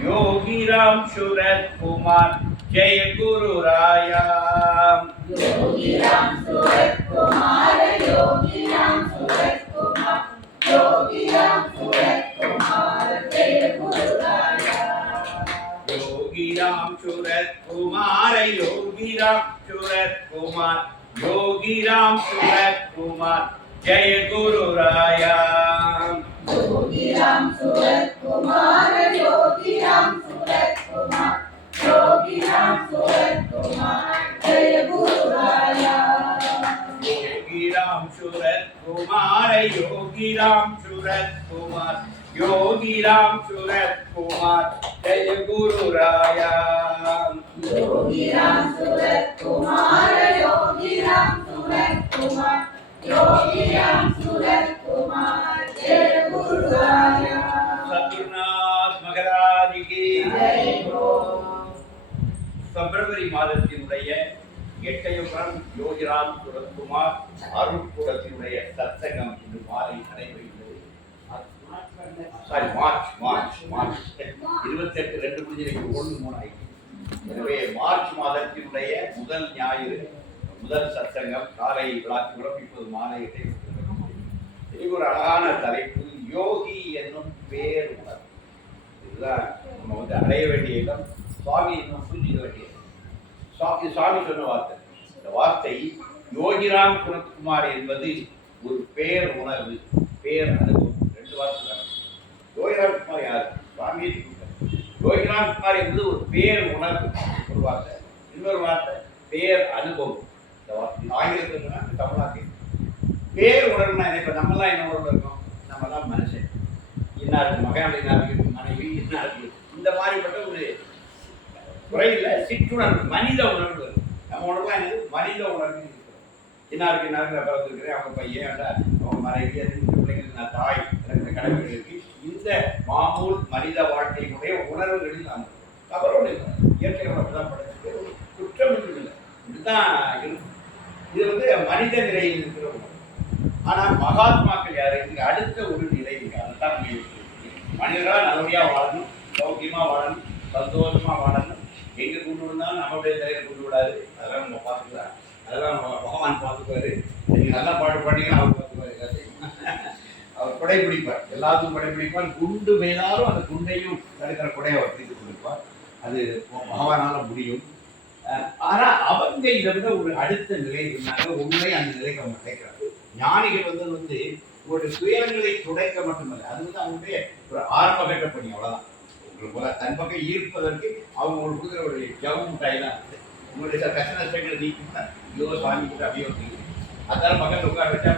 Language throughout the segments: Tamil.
योगी राम सूरत कुमार जय गुरु राया। योगी राम सूरत कुमार, योगी राम सूरत कुमार, योगी राम सूरत कुमार जय गुरु राया। योगी राम सूरत कुमार, योगी राम सूरत कुमार, योगी राम सूरत कुमार जय गुरु राया। योगी राम सूरत कुमार, योगी राम सूरत कुमार, योगी राम सूरत कुमार जय गुरु राया। योगी राम सूरत कुमार, योगी राम सूरत कुमार, योगी राम सूरत कुमार जय गुरु राया। योगी राम सूरत कुमार, योगी राम सूरत कुमार, योगी राम सूरत कुमार जय गुरु राया। சத்குருநாத் மகராஜ் கி जय हो। பிப்ரவரி மாதத்தினுடைய எட்டயபுரம் யோகிராம் சுரத்குமார் அருட்கூடத்தினுடைய சத்சங்கம் இன்று மாலை நடைபெறுகிறது. மார்ச் 28/2/1 எனவே மார்ச் மாதத்தினுடைய முதல் ஞாயிறு முதல் சத்சங்கம் காலை விழாக்குடன் இப்போது மாலை இது ஒரு அழகான தலைப்பு, யோகி என்னும் பேர் உணர்வு. இதுதான் நம்ம அடைய வேண்டிய இடம். சுவாமி இன்னும் புரிஞ்சிக்க வேண்டியது. சுவாமி சொன்ன வார்த்தை, இந்த வார்த்தை யோகிராம் சுரத்குமார் என்பது ஒரு பேர் உணர்வு, பேர் அனுபவம். 2 வார்த்தை தான். யோகிராம் குமார் யார்? சுவாமி. யோகிராம் குமார் என்பது ஒரு பேர் உணர்வு, ஒரு வார்த்தை. இன்னொரு வார்த்தை பேர் அனுபவம். இந்த வார்த்தை ஆங்கிலத்தில் சொன்னாங்க, தமிழாக்கு பேர் உணர்வுனா இப்போ நம்மளாம் என்ன உணர்வு இருக்கோம்? நம்மலாம் மனுஷன், இன்னாருக்கு மகன், இன்னாருக்கு மனைவி, இன்னாருக்கு இந்த மாதிரிப்பட்ட ஒரு குறையில் சிற்றுணர்வு, மனித உணர்வு. நம்ம உணர்வுலாம் என்னது? மனித உணர்வு. இன்னாருக்கு இன்னாருக்கு நான் பிறந்திருக்கிறேன், அவங்க பையன், அவங்க மனைவி, அது பிள்ளைங்களுக்கு நான் தாய், எனக்கு கடமைகள் இருக்கு. இந்த மாமூல் மனித வாழ்க்கையினுடைய உணர்வுகளில் நாம் தவறோடு இல்லை. இயற்கை உணர்வு தான் படைச்சு குற்றம் இல்லை, இதுதான் இருக்கும். இது மனித நிலையில் இருக்கிற உணர்வு. ஆனால் மகாத்மாக்கள் யாரு? இதுக்கு அடுத்த ஒரு நிலை இருக்கு. அதுதான் மனிதர்களாக நல்லபடியாக வாழணும், சௌக்கியமாக வாழணும், சந்தோஷமாக வாழணும். எங்கே கொண்டு வந்தாலும் நம்மளுடைய தலையில் கொண்டு விடாது. அதெல்லாம் நம்ம பார்த்துக்கலாம். அதெல்லாம் நம்ம பகவான் பார்த்துக்குவாரு. நீங்கள் நல்லா பாட்டு பாட்டீங்கன்னா அவர் பார்த்துக்குவார். எல்லாத்தையும் அவர் கொடை பிடிப்பார், எல்லாத்துக்கும் கொடை பிடிப்பார். குண்டு மேலாலும் அந்த குண்டையும் தடுக்கிற கொடையை அவர் பிடித்து கொடுப்பார். அது பகவானால் முடியும். ஆனால் அவங்க இதை விட ஒரு அடுத்த நிலை இருந்தாங்க. உண்மை அந்த நிலைக்கு அவங்க கிடைக்கிறாங்க. ஞானிகள் உங்களுடைய துயரங்களை துடைக்க மட்டுமல்ல, அது அவங்களுடைய ஒரு ஆரம்ப கட்ட பணி. அவ்வளோதான். உங்களுக்கு போல தன் பக்கம் ஈர்ப்பதற்கு அவங்க உங்களுக்கு கொடுக்குற ஒரு ஜவு முட்டாயெல்லாம் உங்களுடைய கஷ்ட நஷ்டங்களை நீக்கினா ஐயோ சாமி கிட்ட அப்படியே வந்து அதான் பக்கத்தில் உட்கார வச்சா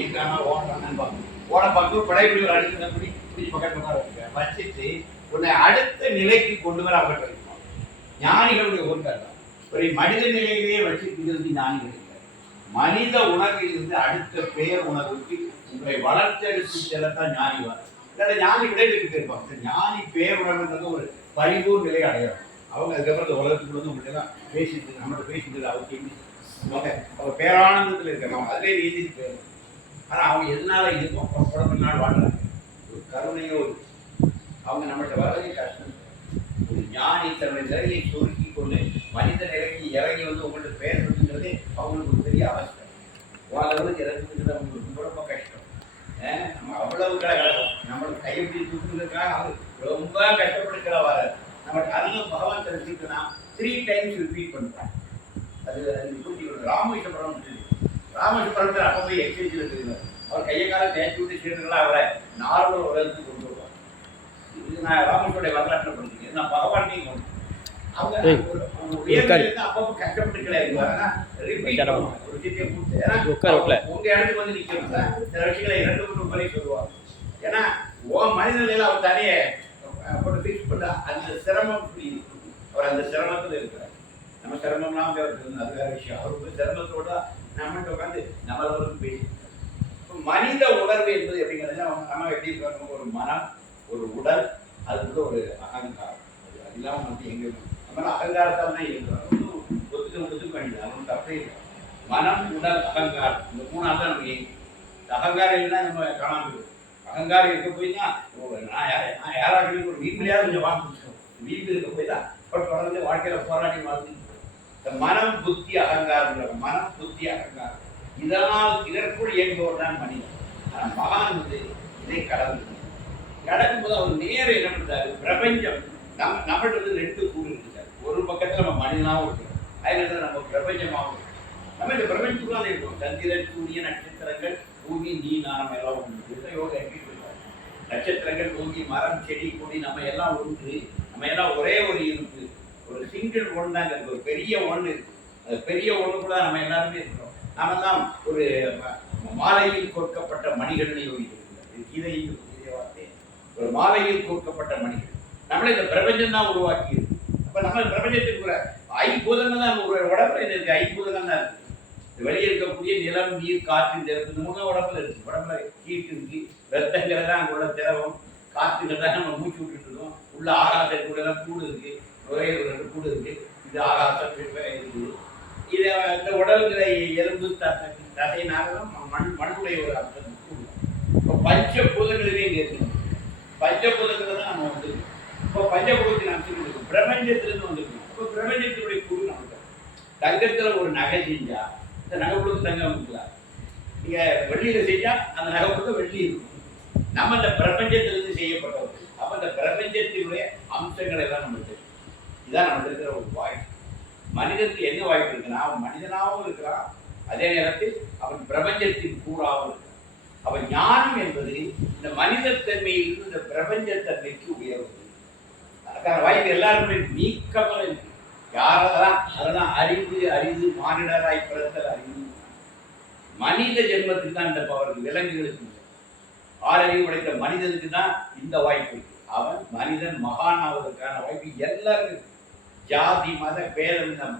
ஈர்க்கானா ஓடுறான்னு ஓட பக்கம் படைப்பிடி ஒரு அடுத்த பிடிச்சி பக்கத்தில் உட்கார வச்சுக்க வச்சுட்டு உன்னை அடுத்த நிலைக்கு கொண்டு வர அவர்கிட்ட வைக்கணும். ஞானிகளுடைய ஒருத்தர் தான். ஒரு மனித நிலையிலேயே வச்சுக்கிறது ஞானிகள். மனித உணர்வில் இருந்து அடுத்த பேர் உணர்வுக்கு உங்களை வளர்த்தெடுத்து செல்லத்தான் ஞானி வரும். இல்லை ஞானி விடைபெற்று இருப்பாங்க. ஞானி பேர் உணர்வுன்றது ஒரு பரிபூர் நிலை அடையணும். அவங்க அதுக்கப்புறம் உலகத்துக்கு உங்கள்கிட்ட தான் பேசிட்டு நம்மகிட்ட பேசிட்டு அவங்க அவங்க பேரானந்தத்தில் இருக்கிறாங்க. அதிலே நீதிட்டு போயிடும். ஆனால் அவங்க எதனால இருக்கும்? குழப்ப நாள் வாழ்றாங்க. ஒரு கருணையோ அவங்க நம்மகிட்ட வர்றதே கஷ்டம். ஒரு ஞானி தன்னுடைய நிலையை சுருக்கி கொண்டு மனித நிலைக்கு இறங்கி உங்கள்கிட்ட பேசுறதுங்கிறதே அவங்களுக்கு ஒரு பெரிய அவசியம். வாழ்றதுக்கு இறங்குறது அவங்களுக்கு ரொம்ப கஷ்டம். நம்ம அவ்வளவு கிடக்கும். நம்மளுக்கு கையெழுதி தூக்குறதுக்காக அவர் ரொம்ப கஷ்டப்படுக்கிற வர நமக்கு அதிகம் பகவான் தெரிஞ்சுக்கிட்டா 3 times ரிப்பீட் பண்ணுறாங்க. அது ராமேஸ்வரம் ராமேஸ்வரத்தில் அப்போ போய் எக்ஸைஸில் இருக்கிறார். அவர் கையை காலம் தேய்ச்சி விட்டு சீடர்களாக அவரை நார்மல் உலகத்துக்கு கொண்டு வருவார். இது நான் ராமேஸ்வருடைய வரலாற்றில் படிச்சிருக்கேன். நான் பகவானையும் கொண்டு அவங்க அப்பப்போ கஷ்டப்பட்டு இருக்காங்க. ரிப்பீட் ஒரு சிட்டியை கொடுத்து உங்க இடத்துக்கு வந்து நிற்கிறோம். சில விஷயங்களை 2-3 முறை சொல்லுவாங்க. ஏன்னா மனித நிலையில் அவர் தனியை போட்டு ஃபிக்ஸ் பண்ண அந்த சிரமம் அவர் அந்த சிரமத்தில் இருக்கிறார். நம்ம சிரமம்லாம் அது வேற விஷயம். அவருக்கு சிரமத்தோட நம்மகிட்ட உட்காந்து நம்மளவருக்கு பேசி மனித உணர்வு என்பது எப்படிங்கிறது நம்ம எப்படி இருக்காங்க? ஒரு மனம், ஒரு உடல், அதுக்குள்ள ஒரு அகங்காரம். அது இல்லாமல் எங்க நம்மளால அகங்காரத்தால் தான் இருக்கிறோம். ஒத்துக்க வேண்டியது அவனுக்கு அப்படியே இல்லை. மனம், உடல், அகங்காரம், இந்த 3 தான் நமக்கு அகங்காரம் இல்லைன்னா நம்ம காணாமல் இருக்கும். அகங்காரம் இருக்க போய் தான் நான் யாராவது ஒரு வீட்டிலேயாவது கொஞ்சம் வாங்கிச்சோம். வீட்டில் இருக்க போய் தான் தொடர்ந்து வாழ்க்கையில் போராடி வாழ்ந்து இந்த மனம் புத்தி அகங்காரம், மனம் புத்தி அகங்காரம் இதற்குள் இயங்குவோர் தான் மனிதன். ஆனால் மகான் வந்து இதை கடக்கும்போது அவர் நேரம் என்ன பண்றாரு, பிரபஞ்சம் நம்மகிட்ட வந்து ரெண்டு கூறு இருக்காரு. ஒரு பக்கத்தில் நம்ம மனிதனாகவும் இருக்கிறோம், அதனால நம்ம பிரபஞ்சமாகவும் இருக்கும். நம்ம இந்த பிரபஞ்சத்துக்குள்ள இருக்கோம். சந்திரன், சூரிய, நட்சத்திரங்கள், பூமி, நீ, நாம் எல்லாம் ஒன்று. யோகா எப்படி சொல்றாரு, நட்சத்திரங்கள், பூமி, மரம், செடி, கொடி நம்ம எல்லாம் ஒன்று. நம்ம எல்லாம் ஒரே ஒரு இருப்பு, ஒரு சிங்கிள் ஒன்று தாங்க இருக்கு. ஒரு பெரிய ஒன்று இருக்கு. அது பெரிய ஒன்று கூட நம்ம எல்லாருமே இருக்கிறோம். நாம தான் ஒரு மாலையில் கொடுக்கப்பட்ட மணிகள்னு யோகிக்கிறது. கீதையில் வார்த்தை ஒரு மாலையில் கொடுக்கப்பட்ட மணிகள். நம்மளை இந்த பிரபஞ்சம் தான் உருவாக்கி இருக்கு. அப்ப நம்ம பிரபஞ்சத்துக்கு ஐம்பூதங்கள் தான் ஒரு உடம்புல இருக்கு. ஐம்பூதங்கள் தான் இருக்கு. வெளியே இருக்கக்கூடிய நிலம், நீர், காற்று, நெருப்பு மூணு உடம்புல இருக்கு. உடம்புல கீட்டு இருக்கு, ரத்தங்கிறது தான் அங்கே உள்ள திரவம், காற்றுங்கிறது தான் நம்ம மூச்சு விட்டுட்டு இருக்கோம். உள்ள ஆகாசத்துக்குள்ள எல்லாம் கூடு இருக்கு, நுரையீரல் கூடு இருக்கு. இது ஆகாசம் இருக்குது. இதை இந்த உடல்கிற எலும்பு தசைனாலும் மண்ணுடைய ஒரு அர்த்தம் கூடு. இப்போ பஞ்சபூதங்களிலே இங்கே இருக்கு. பஞ்சபூதங்களை தான் நம்ம வந்துருக்கோம். இப்போ பஞ்சபூதத்தின் அம்சம் இருக்கும். பிரபஞ்சத்திலிருந்து வந்துருக்கோம். இப்போ பிரபஞ்சத்தினுடைய கூடு நமக்கு தங்கத்தில் ஒரு நகை செஞ்சா இந்த நகை கொடுத்து தங்கம் கொடுக்கலாம். நீங்கள் வெள்ளியில் செஞ்சால் அந்த நகை கொடுத்து வெள்ளி இருக்கும். நம்ம இந்த பிரபஞ்சத்திலிருந்து செய்யப்பட்டவர். அப்போ இந்த பிரபஞ்சத்தினுடைய அம்சங்கள் எல்லாம் நமக்கு தெரியும். இதான் நமக்கு இருக்கிற ஒரு வாய்ப்பு. மனிதனுக்கு என்ன வாய்ப்பு இருக்குன்னா, அவன் மனிதனாகவும் இருக்கிறான், அதே நேரத்தில் அவன் பிரபஞ்சத்தின் கூறாகவும் இருக்கிறான். அவன் ஞானம் என்பது இந்த மனிதத்தன்மையிலிருந்து இந்த பிரபஞ்சத்தன்மைக்கு உயர்வு. அதுக்கான வாய்ப்பு எல்லாருமே நீக்கமாக இருக்கு. யாரெல்லாம் அதெல்லாம் அறிவு மானிடராய் பிறத்தல் அறிவு. மனித ஜென்மத்துக்கு தான் இந்த பவர். விலங்குகளுக்கு ஆறறிவு படைத்த மனிதனுக்கு தான் இந்த வாய்ப்பு இருக்கு. அவன் மனிதன் மகானாவதற்கான வாய்ப்பு எல்லாருக்கும். ஜாதி மத பேதம்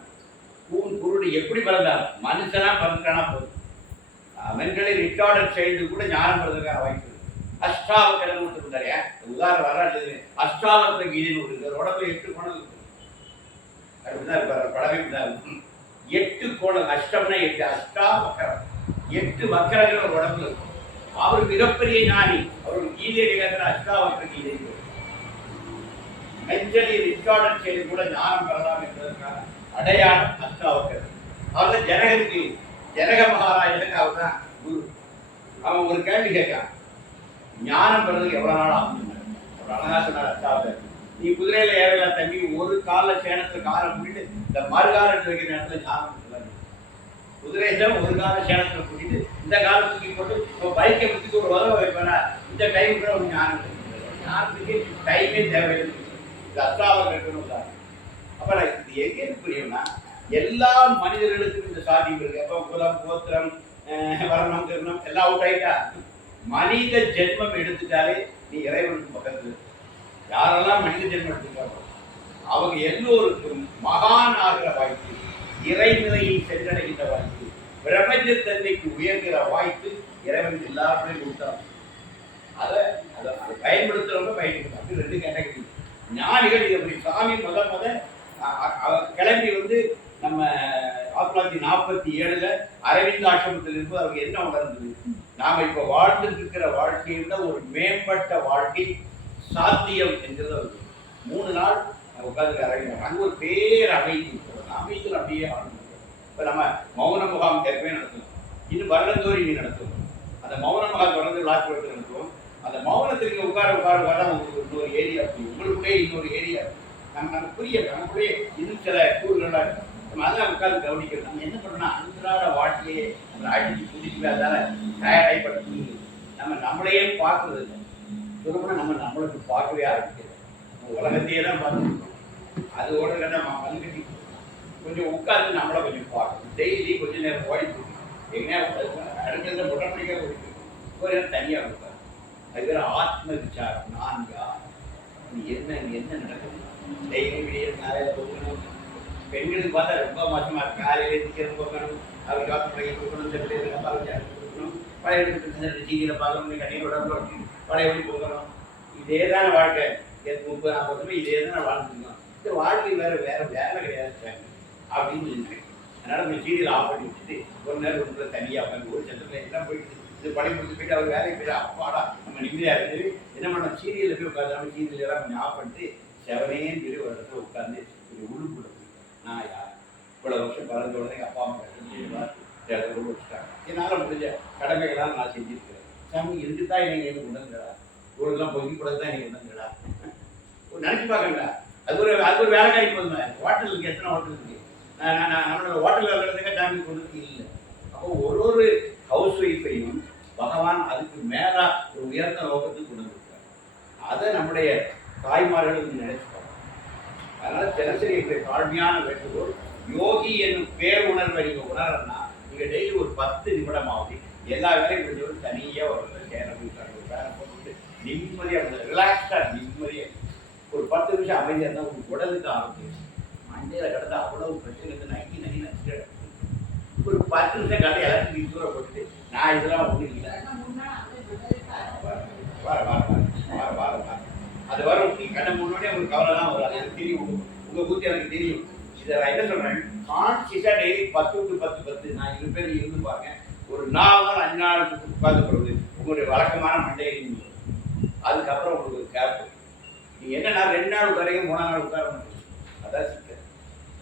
குருடு எப்படி பிறந்தார், மனுஷனா பிறந்துட்டானா போதும். மென்டலி ரிட்டார்டட் சைல்டு கூட ஞானம் பிறந்ததுக்கான வாய்ப்பு இருக்கு. அஷ்டாவக்கரம் இருந்தாரு. உதாரணம் வராது. அஷ்டாவக்கர கீதைன்னு ஒரு இருக்கு. உடம்புல 8 கோணல் இருக்கு. அப்படிதான் இருப்பார் படமே தான். 8 கோணல், அஷ்டம்னா 8, அஷ்டாவக்கரம் 8 வக்கரங்கள் ஒரு உடம்புல இருக்கும். அவர் மிகப்பெரிய ஞானி. அவருக்கு கீதையை கேட்கிற அஷ்டாவக்கர கீதை. மென்டலி ரிட்டார்டட் சைல்டு கூட ஞானம் பெறலாம் என்பதற்கான அடையாளம் அஷ்டாவக்கரம். அவர் ஜனகருக்கு, ஜனக மகாராஜனுக்கு அவர் தான் குரு. அவன் ஒரு கேள்வி கேட்கான், ஞானம் பெறதுக்கு எவ்வளவு நாள் ஆகும்? அவர் அழகா சொன்னார் அஷ்டாவக்கரம். நீ குதிரையில ஏறலாம் தம்பி, ஒரு கால சேனத்துல காலம் கூட்டிட்டு இந்த மறுகாலம் வைக்கிற நேரத்துல ஞானம் பெறலாம். குதிரையில ஒரு கால சேனத்துல கூட்டிட்டு இந்த காலத்துக்கு போட்டு இப்போ பைக்கை பற்றி ஒரு உதவ வைப்பேனா, இந்த டைம் கூட ஒரு ஞானம். ஞானத்துக்கு டைமே தேவையில்லை. இது அஷ்டாவக்கரம். அப்ப இது எங்கே புரியும்னா, எல்லா மனிதர்களுக்கும் இந்த சாத்தியம் இருக்கு. அப்போ குலம், கோத்திரம், வர்ணம், திருமணம் எல்லாம் அவுட் ஆயிட்டா. மனித ஜென்மம் எடுத்துட்டாலே நீ இறைவனுக்கு பக்கத்துல. யாரெல்லாம் மனித ஜென்மம் எடுத்துக்காரோ அவங்க எல்லோருக்கும் மகான் ஆகிற வாய்ப்பு, இறைநிலையை சென்றடைகின்ற வாய்ப்பு, பிரபஞ்சத்தன்மைக்கு உயர்கிற வாய்ப்பு இறைவன் எல்லாருமே கொடுத்தாங்க. அதை பயன்படுத்துறவங்க பயன்படுத்த 2 கேட்டகரி ஞானிகள். இதை சாமி முத கிளம்பி வந்து நம்ம 1947 அரவிந்த் ஆசிரமத்தில் இருக்கும்போது அவருக்கு என்ன உணர்ந்தது, நாம இப்ப வாழ்ந்துட்டு இருக்கிற வாழ்க்கையை விட ஒரு மேம்பட்ட வாழ்க்கை சாத்தியம் என்கிறது அவருக்கு 3 நாள் உட்கார்ந்து அரவிந்த். அங்கே ஒரு பேர் அமைதி, அமைதியில் அப்படியே ஆரம்பிக்கும். இப்ப நம்ம மௌன முகாம் ஏற்கனவே நடத்துவோம், இன்னும் வருடந்தோறும் இனி நடத்துவோம். அந்த மௌன முகாம் தொடர்ந்து விழாக்கு நடத்துவோம். அந்த மௌனத்திற்கு உட்கார உங்களுக்கு இன்னொரு ஏரியா இருக்கு, உங்களுக்குள்ளே இன்னொரு ஏரியா இருக்கு. நமக்கு புரியல, நமக்குள்ளே இன்னும் சில கூறுகள்லாம் இருக்கு. நம்ம அதெல்லாம் உட்கார்ந்து கவனிக்கிறோம். நம்ம என்ன பண்ணோம்னா, அன்றாட வாழ்க்கையே நம்ம அடிச்சு புதிச்சு அதால தயாராகப்பட்டு நம்மளையே பார்க்கறது இல்லை. சொல்லப்போனா நம்மளுக்கு பார்க்கவே ஆரம்பிக்கிறது. நம்ம உலகத்தையே தான் பார்த்துருக்கோம். அதோட நம்ம மல்கட்டி கொஞ்சம் உட்கார்ந்து நம்மளை கொஞ்சம் பார்க்கணும். டெய்லி கொஞ்சம் நேரம் ஓடிட்டு எங்கேயா அடுத்த முட்டை பிடிக்க ஓடிட்டு ஒரு நேரம் தனியாக இருப்பார். அது பேர் ஆத்ம விசாரம். நான் யார், என்ன நடக்குது, டெய்லி விடிய காலையில் போகணும். பெண்களுக்கு பார்த்தா ரொம்ப மோசமாக இருக்கு. காலையில் எழுந்திரிக்கிறது போகணும், அவருக்கு காப்பி பையன் கொடுக்கணும், இந்த பிள்ளைகளுக்கு பால் கொடுக்கணும், பழைய எடுத்து டிவியில் பார்க்கணும், கண்ணீர் உடம்பு பழைய எப்படி போகணும். இதே தானே வாழ்க்கை. 30-40 வருஷம் இதே தானே வாழ்ந்துருக்கோம். இந்த வாழ்க்கை வேற வேலை கிடையாது அப்படின்னு சொல்லிட்டு அதனால நம்ம சீரியல் ஆஃப் பண்ணி வச்சுட்டு ஒரு நேரம் ரூம்ல தனியாக உட்காந்து ஒரு சட்டத்தில் எல்லாம் போயிட்டு இது பணி முடிச்சு போயிட்டு அவர் வேலைக்கு போயிட்டு அப்பாடா நம்ம நிம்மதியாக இருக்குது. என்ன பண்ணோம், சீரியலில் போய் உட்காந்து சீரியல் எல்லாம் கொஞ்சம் ஆஃப் பண்ணிட்டு செவனேன்னு சொல்லி ஒரு இடத்துல உட்காந்து இது உள்ளுக்குள்ள நான் யார் இவ்வளோ வருஷம் பிறந்த உடனே எங்கள் அப்பா அம்மா கட்டி வச்சுட்டாங்க. என்னால் முடிஞ்ச கடமைகளால் நான் செஞ்சுருக்கிறேன். சாமி இதுக்கு தான் நீங்கள் உணர்ந்தடா, ஊருக்கெல்லாம் பொங்கி கூட தான் நீங்கள் உணர்ந்தடா நினச்சி பார்க்கண்டா. அது ஒரு வேலைக்காரி போதுமே. ஹோட்டலுக்கு எத்தனை ஹோட்டல் இருக்கு, நம்மளோட ஹோட்டலில் இருக்கிறதுக்கு சாமி கொண்டு இல்லை. அப்போ ஒரு ஹவுஸ் ஒய்ஃபையும் பகவான் அதுக்கு மேலே ஒரு உயர்ந்த நோக்கத்துக்கு கொண்டு வந்திருக்காரு. அதை நம்முடைய தாய்மார்களுக்கு நினைச்சுப்பாங்க. அதனால தினசரி தாழ்மையான வேண்டுகோள், யோகி என்னும் பேருணர்வை நீங்கள் உணரன்னா நீங்கள் டெய்லி ஒரு 10 நிமிடமாவது எல்லா வேலையும் முடிஞ்சவரும் தனியாக ஒரு சேரை போட்டு நிம்மதியாக ரிலாக்ஸ்டாக நிம்மதியாக ஒரு 10 நிமிஷம் அமைதியாக இருந்தால் உங்களுக்கு உடலுக்கு ஆரோக்கியம். மண்டையில் கிடந்தா அவ்வளவு பிரச்சனை நக்கி நச்சுட்டு ஒரு 10 நிமிஷம் கடை எல்லாத்துக்கும் தூரம் போட்டுட்டு நான் இதெல்லாம் ஒன்றும் இல்லை அது வரும். நீ கண்ண முன்னோடனே உங்களுக்கு கவலை தான் வரும். அது தெரியும், உங்கள் கூத்தி எனக்கு தெரியும். இதை நான் என்ன சொல்கிறேன், கான்சியஸாக டெய்லி 10 to 10 நான் 2 பேர் இருந்து பாருங்க. ஒரு 4 நாள் 5 நாளுக்கு உட்காந்து போகிறது உங்களுடைய வழக்கமான மண்டையை நீங்கள். அதுக்கப்புறம் உங்களுக்கு கேப் நீங்கள் என்னன்னா 2 நாள் உட்காரையும் 3 நாள் உட்கார முடியும். அதான் சிக்கல்.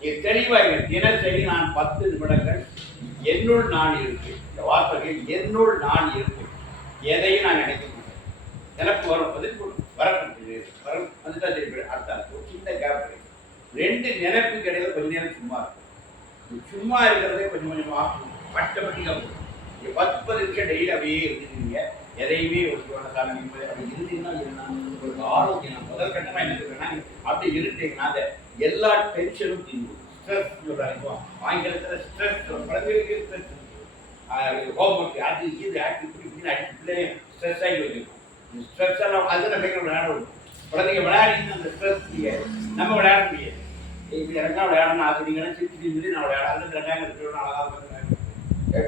நீங்கள் தெளிவாக தினசரி நான் 10 நிமிடங்கள் என்னுள் நான் இருக்கு. இந்த வார்த்தைகள் என்னுள் நான் இருக்கு. எதையும் நான் நினைக்க முடியும். எனக்கு வரும் வரட்டும் வந்துட்டா சரி. அடுத்த ஒரு சின்ன கேப் 2 நினைப்புக்கு இடையில கொஞ்ச நேரம் சும்மா இருக்கும். சும்மா இருக்கிறதே கொஞ்சம் கொஞ்சமாக பட்டப்பட்டிக்காக நீங்கள் 10 நிமிஷம் டெய்லி அப்படியே இருந்துருக்கீங்க. எதையுமே ஒரு காலம் நிம்மதி அப்படி இருந்தீங்கன்னா உங்களுக்கு ஆரோக்கியம். முதல் கட்டமாக என்ன சொல்றேன்னா, அப்படி இருந்தீங்கன்னா அந்த எல்லா டென்ஷனும் தீர்வு. ஸ்ட்ரெஸ் சொல்கிறாங்க ஆங்கிலத்தில் ஸ்ட்ரெஸ், குழந்தைகளுக்கு ஸ்ட்ரெஸ், ஹோம்ஒர்க் அது இது இப்படி அடிப்படை ஸ்ட்ரெஸ் ஆகி வச்சுருக்கோம். ஸ்ட்ரெஸ் எல்லாம் அதுதான் பயங்கர விளையாட குழந்தைங்க விளையாடிட்டு அந்த ஸ்ட்ரெஸ் முடியாது, நம்ம விளையாட முடியாது. இப்படி எனக்கா விளையாடணும் ஆசைங்கன்னா சிரிச்சு நான் விளையாட அந்த 2000 அழகாக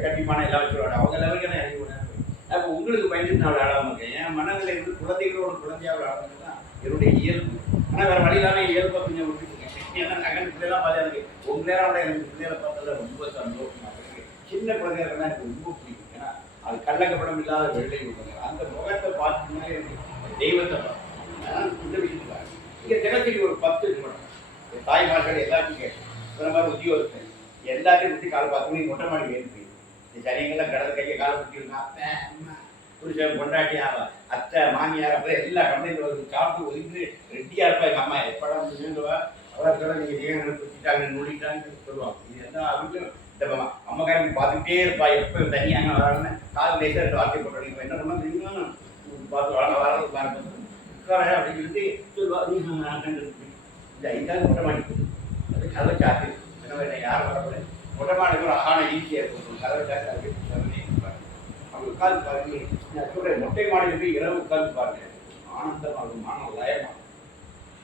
கண்டிப்பான எல்லாம் வச்சு விளையாட அவங்க லெவலுக்கு நான் இறங்கி விளையாடுவேன். அப்போ உங்களுக்கு பயந்துட்டு நான் விளையாடாம இருக்கேன். என் மனதில் இருந்து குழந்தைகளோட குழந்தையாக விளையாடுறது தான் என்னுடைய இயல்பு. ஆனால் வேறு வழியிலான இயல்பை கொஞ்சம் விட்டுருக்கேன். ஏன்னா நகன் பிள்ளைலாம் பார்த்தா எனக்கு உங்க நேரம் எனக்கு பிள்ளைகளை பார்த்ததில் ரொம்ப சந்தோஷமாக இருக்கு. சின்ன குழந்தைகள் எனக்கு ரொம்ப பிடிக்கும். ஏன்னா அது கள்ளக்கப்படம் இல்லாத வெள்ளை கொடுங்க. அந்த முகத்தை பார்த்துன்னா எனக்கு தெய்வத்தை பார்த்து இந்த விஷயத்துக்காக இங்கே தினத்துக்கு ஒரு 10 நிமிடம் தாய்மார்கள் எல்லாத்தையும் கேட்டேன். இந்த மாதிரி உத்தியோகத்தை எல்லாத்தையும் விட்டு காலை 10 மணிக்கு மொட்டை மாடி ஏற்பி சரியங்கள்லாம் கடந்த கையை காலை பிடிச்சிருக்கான். புருஷன் பொண்டாட்டி அத்தை மாமியார் அப்புறம் எல்லா கம்பெனியில் வந்து சாப்பிட்டு ஒதுக்கி ரெட்டியாக இருப்பா. எங்கள் அம்மா எப்படா முடிஞ்சுவா அவரை நீங்கள் ஏன் பிடிச்சிட்டாங்க நொடிட்டான்னு சொல்லுவாங்க. இது எல்லாம் அவங்களும் இந்த அம்மாக்காரங்க பார்த்துக்கிட்டே இருப்பா. எப்போ தனியாக வராங்கன்னு கால் லேசாக 2 வார்த்தை போட்டு என்ன பண்ணால் நீங்களும் பார்த்து வரது பாருங்க அப்படின்னு சொல்லிட்டு சொல்லுவா. இந்த 5 மொட்டை மாடி அது கதை சாத்து என்ன யாரும் வரக்கூடாது. மொட்டை மாடிக்கு ஒரு அழகான ஈஸியாக இருக்கும். கதை சாத்து அவங்க உட்காந்து பாருங்க. நான் சொல்கிறேன் மொட்டை மாடியில் போய் இரவு உட்காந்து பாருங்க. ஆனந்தமாக இருக்கும், மான லயமாக.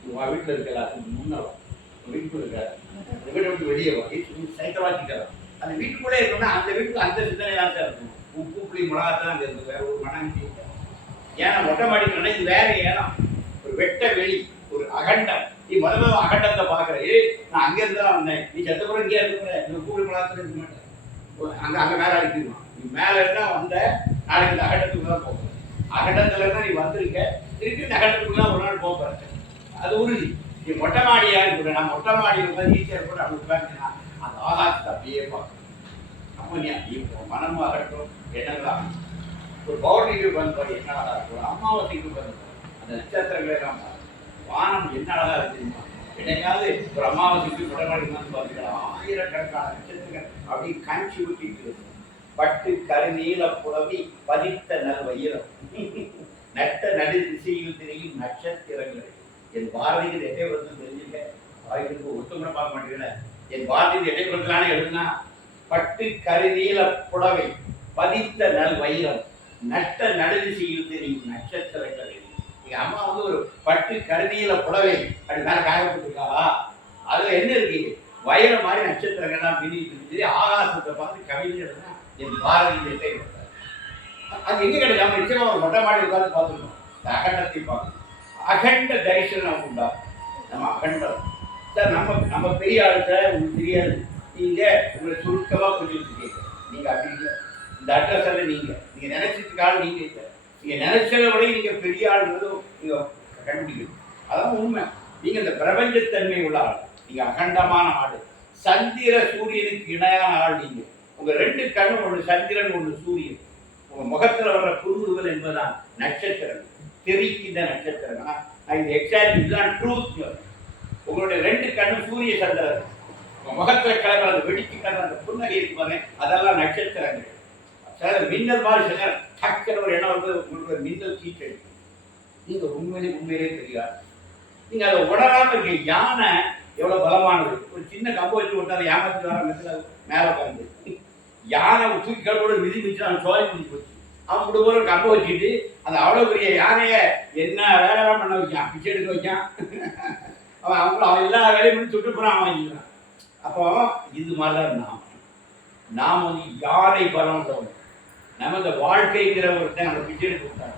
உங்கள் வீட்டில் இருக்க எல்லாத்துக்கும் முன்னவா வீட்டுக்குள்ள இருக்காது. அந்த வீட்டை விட்டு வெளியே வாங்கி சைக்கிள் வாங்கிக்கலாம். அந்த வீட்டுக்குள்ளே இருக்கணும்னா அந்த வீட்டுக்கு அந்த சிந்தனையாக தான் இருக்கும். உப்பு புளி மிளகாத்தான் அங்கே இருக்குது, வேற ஒரு மனம் இல்லை. ஏன்னா மொட்டை மாடிக்கணும்னா இது வேற ஏனம், ஒரு வெட்ட வெளி, ஒரு அகண்டம். நீ முதல்ல அகண்டத்தை பார்க்குற. நான் அங்கேருந்து தான் வந்தேன், நீ செத்தப்புறம் இங்கே இருக்கிற இந்த புளி மிளகாத்துல இருக்க மாட்டேன். அங்கே மேலே அடிக்கணும். நீ மேலே இருந்தால் வந்த நாளைக்கு இந்த அகண்டத்துக்கு தான் போகிறேன். அகண்டத்தில் இருந்தால் நீ வந்திருக்க, திருப்பி இந்த அகண்டத்துக்குள்ள ஒரு நாள் போகிறேன். அது உறுதி. நீ மொட்டை மாடியாக இருக்கிற, நான் மொட்டை மாடியில் இருந்தால் ஈஸியாக இருக்கணும். அப்படி உட்காந்துன்னா அந்த ஆகாசத்தை அப்படியே பார்க்கணும். அப்போ நீ மனமும் ஆகட்டும், எண்ணங்களாக ஒரு பௌர்ணமிக்கு வந்து என்ன அழகாக இருக்கும், அமாவாசைக்கு வந்து அந்த நட்சத்திரங்களே எல்லாம் வானம் என்ன அழகாக இருக்குமா. என்னைக்காவது ஒரு அமாவாசைக்கு மொட்டை வந்து பார்த்தீங்கன்னா ஆயிரக்கணக்கான நட்சத்திரங்கள் அப்படி காட்சி ஊட்டிட்டு இருக்கும். பட்டு கருநீல புடவி பதித்த நல் வைரம் நட்ட நடு திசையில் தெரியும் நட்சத்திரங்கள். என் பாரதிக்கு எட்டைபுரத்தில் தெரிஞ்சுக்க வாய்ப்பு ஒருத்தம் கூட பார்க்க மாட்டேங்கல. என் பாரதிக்கு எட்டைபுரத்திலான எழுதுனா பட்டு கருநீல புடவை பதித்த நல் வைரம் நட்ட நடுதிசையில் தெரியும் நட்சத்திரங்கள். எங்க அம்மா வந்து ஒரு பட்டு கருநீல புடவை அப்படி மேல காயப்பட்டிருக்கா. அதுல என்ன இருக்கு, வைரம் மாதிரி நட்சத்திரங்கள்லாம் பிரித்து ஆகாசத்தை பார்த்து கவிஞர்னா என் பாரதி எட்டைபுரத்தில். அது எங்க கிடைக்காம நிச்சயமா ஒரு மொட்டை மாடி உட்காந்து பார்த்துருக்கோம். இந்த அகண்டத்தை பார்க்கணும். அகண்ட தரிசனம் நமக்கு உண்டா. நம்ம அகண்டம் சார். நம்ம பெரிய ஆளுக்க உங்களுக்கு தெரியாது. நீங்க உங்களை சுருக்கமாக புரிஞ்சுட்டு இருக்கீங்க. நீங்க அப்படி இல்லை. இந்த அட்ரஸ் எல்லாம் நீங்க நீங்க நினைச்சிட்டு ஆள் நீங்க இல்லை. நீங்க நினைச்சதை விட நீங்க பெரிய ஆளுங்கிறது நீங்க கண்டுபிடிக்கணும். அதான் உண்மை. நீங்க இந்த பிரபஞ்சத்தன்மை உள்ள ஆள், நீங்க அகண்டமான ஆள், சந்திர சூரியனுக்கு இணையான ஆள். நீங்க உங்க ரெண்டு கண்ணும், ஒன்று சந்திரன் ஒன்று சூரியன். உங்க முகத்துல வர்ற புருகுகள் என்பதுதான் நட்சத்திரம், தெரிக்கின்ற நட்சத்திரம். இது எக்ஸாக்ட், இதுதான் ட்ரூத். உங்களுடைய ரெண்டு கண்ணும் சூரிய சந்திரன். உங்க முகத்துல கிளம்புற அந்த வெடிக்கு கிளம்புற அந்த புன்னகை இருப்பாங்க, அதெல்லாம் நட்சத்திரங்கள். சில மின்னல் மாதிரி சில டக்குற ஒரு எண்ணம் வந்து உங்களுக்கு மின்னல் கீட்டு. நீங்க உண்மையிலே தெரியாது. நீங்க அதை உணராம இருக்க. யானை எவ்வளவு பலமானது. ஒரு சின்ன கம்பு வச்சு விட்டு ஏமாத்தி வர மேல உட்காந்து யானை தூக்கி கடோட விதி மிச்சு அவன் சோழி முடிச்சு போச்சு. அவன் கூட ஒரு கம்பை வச்சுட்டு அந்த அவ்வளவு பெரிய யானைய என்ன வேலைலாம் பண்ண வைக்கான், பிச்சை எடுக்க வைக்கான். அவன் எல்லா வேலையும் பண்ணி சுற்றுப்புறம் அவன் வாங்கிக்கிறான். அப்போ இது மாதிரிதான் நாம் வந்து யானை பலம் உள்ளவங்க. நம்ம இந்த வாழ்க்கைங்கிற ஒருத்தன் நம்ம பிச்சை எடுக்க விட்டாங்க.